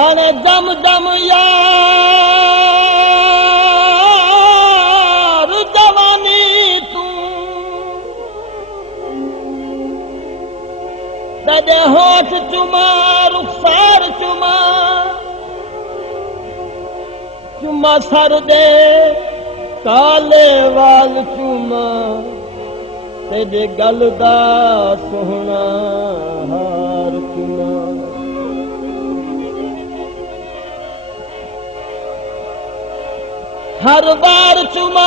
हाणे दम दम यार जवानी तूं तॾे होठ चुमा रुखसार चुमा चुमा सर दे काले वाल चुमा तेरे गल दा सोहना हार चुमा हर बार चुमा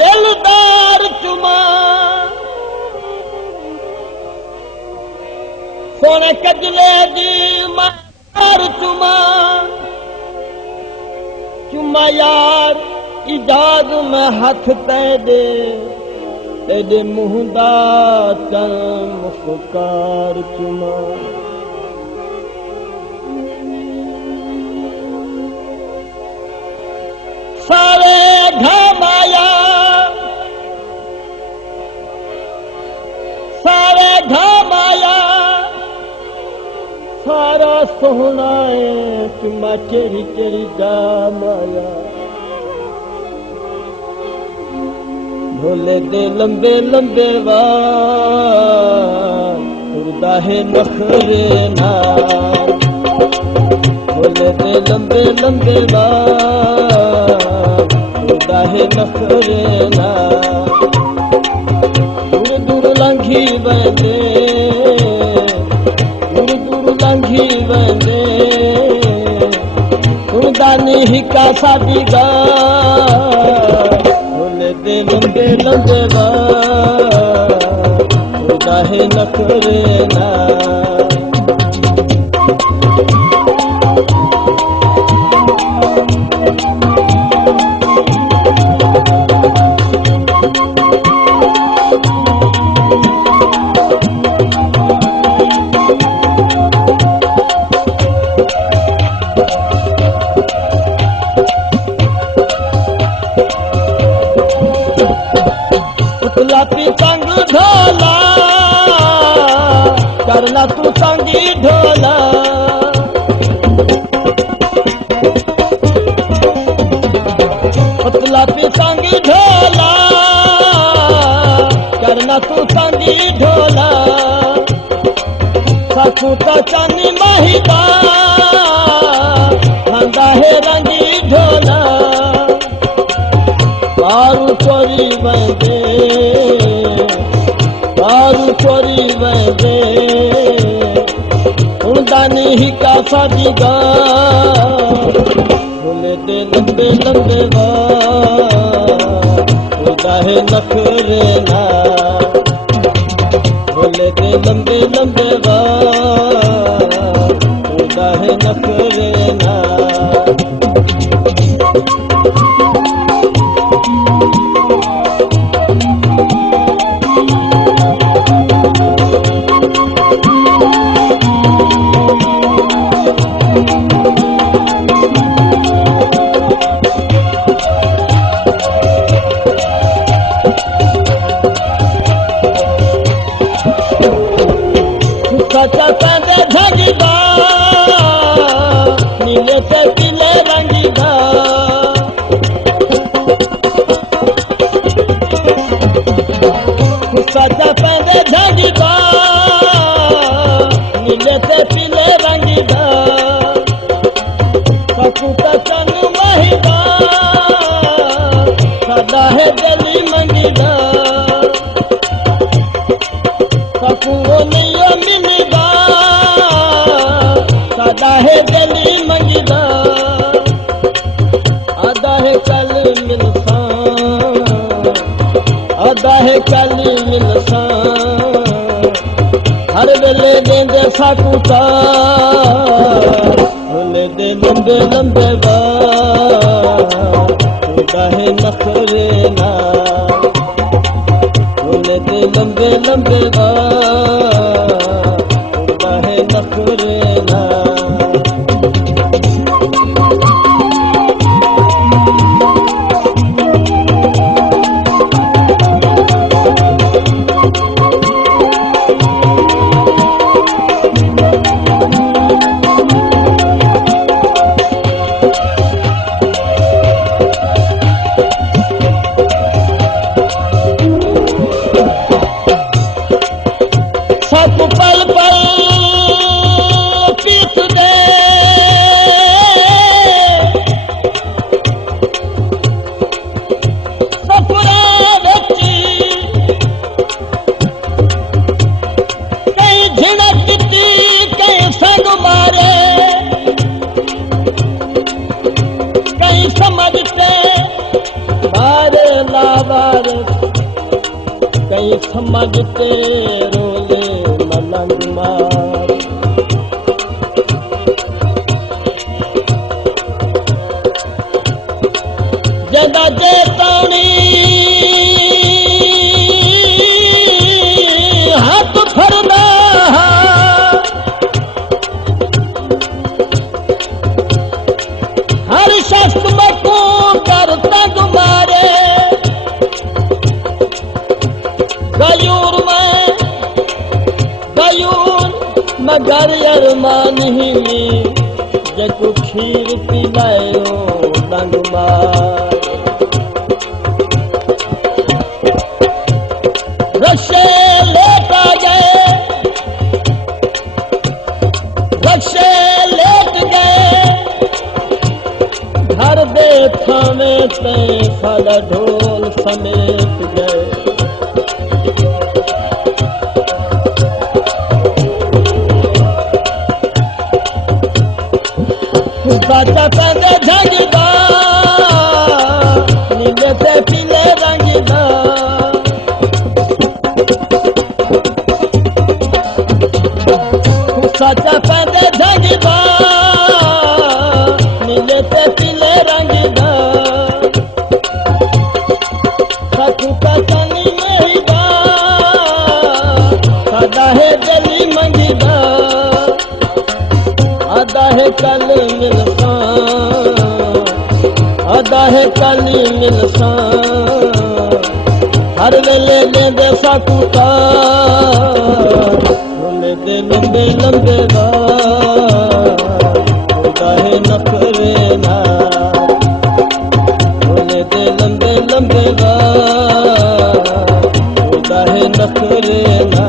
दिलदार चुमा सोने कजले दी मार चुमा चुमा यार इजाद में हाथ तेरे मुंह दा चल मुस्कार चुमा सारे घाम आया सारे घाम आया सारा सोहना है चुमा चेरी चेरी जाम आया भोले दे लंबे लंबे वाल उड़दा है नखरे नाल भोले दे लंबे लंबे वाल उड़दा है नखरे नाल दूर दूर लंघी वंदे दूर दूर लंघी वंदे उड़दा नी हिका साडी गाल दे लंबे लंबे वाल उड़दा है नखरे नाल संग ढोला करना तू संगी ढोला पतला पी संगी ढोला करना तू संगी ढोला सकुता चांदी महिदा हंदा है रंगी ढोला बारू चोरी बंदे बारू चोरी बंदे उड़दा नहीं का साडी गाल भोले दे लंबे लंबे वाल उड़दा है नखरे नाल भोले दे लंबे लंबे वाल उड़दा है नखरे नाल सचा पैदे झगदा नीले से पीले रंगीदा सचा पैदे झगदा नीले से पीले रंगीदा सकुता चन महिदा सदा है जली मंगीदा सकू नहीं मिलदा सदा है जली मंगदा आधा है कल मिलसा आधा है कल मिलसा हर वेले देंदे सकुता भोले दे लंबे लंबे वाल उड़दा है नखरे नाल भोले दे लंबे लंबे वाल उड़दा है नखरे नाल लावार कई समझते रोले मलंग मार जदा जेतौनी हाथ फरदा हर शख्स मको करता गुमारे गयूर मगर अरमान ही जको खीर पिलायो डंग मार रक्षे लेट आ गए रक्षे लेट गए घर दे थाने पे खड़ा ढोल समेट गए बाजा पैदे झगदा नीले ते पीले रंगदा साचा पैदे झगदा नीले ते पीले रंगदा सखू का तनी मेहदा सदा है जली मंगदा आदा है कल मिलसा आदा है कल मिलसा हर वेले लेंदे साकूता होले दे लंबे लंबे होता है नखरे ना होले दे लंबे लंबे होता है नखरे ना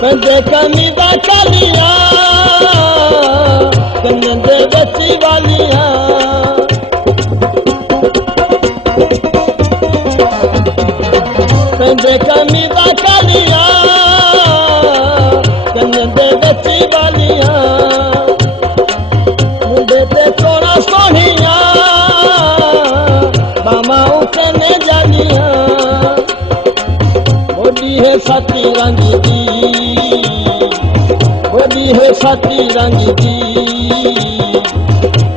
कंदे कमीदा कालिया कंदे बच्ची वालिया कंदे कमीदा कालिया कंदे बच्ची वालिया मुंडे ते सोना सोनिया बामा उठने जानिया बोली है साथी रंगी दी बोली है साथी रंगी दी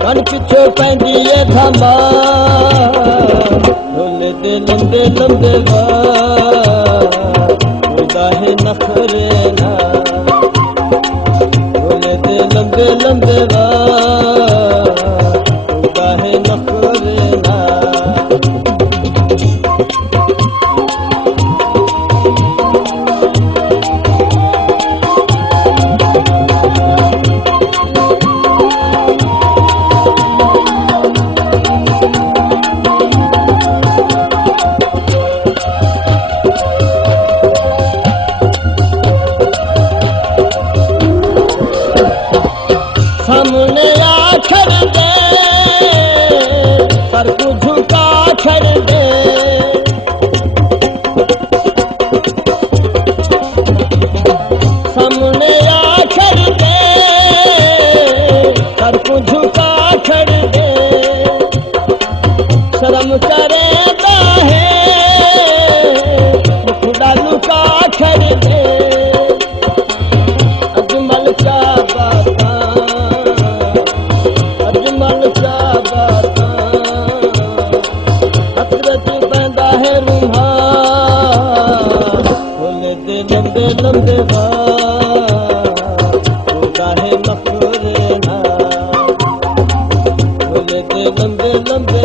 कन पिछो पैंदी है धमा ढोले दे लंबे लंबे होता है नखरे ना ढोले दे लंबे लंबे होता है नखरे ना सामने आखर दे सर को झुका कर दे सामने आखर दे सर को झुका कर दे शर्म करेता है खुदा लुका कर दे अजमल का बाता अजमल का बाता हसरत बंदा है रुहा होले दे लंबे लंबे होता है मखरे ना होले दे लंबे लंबे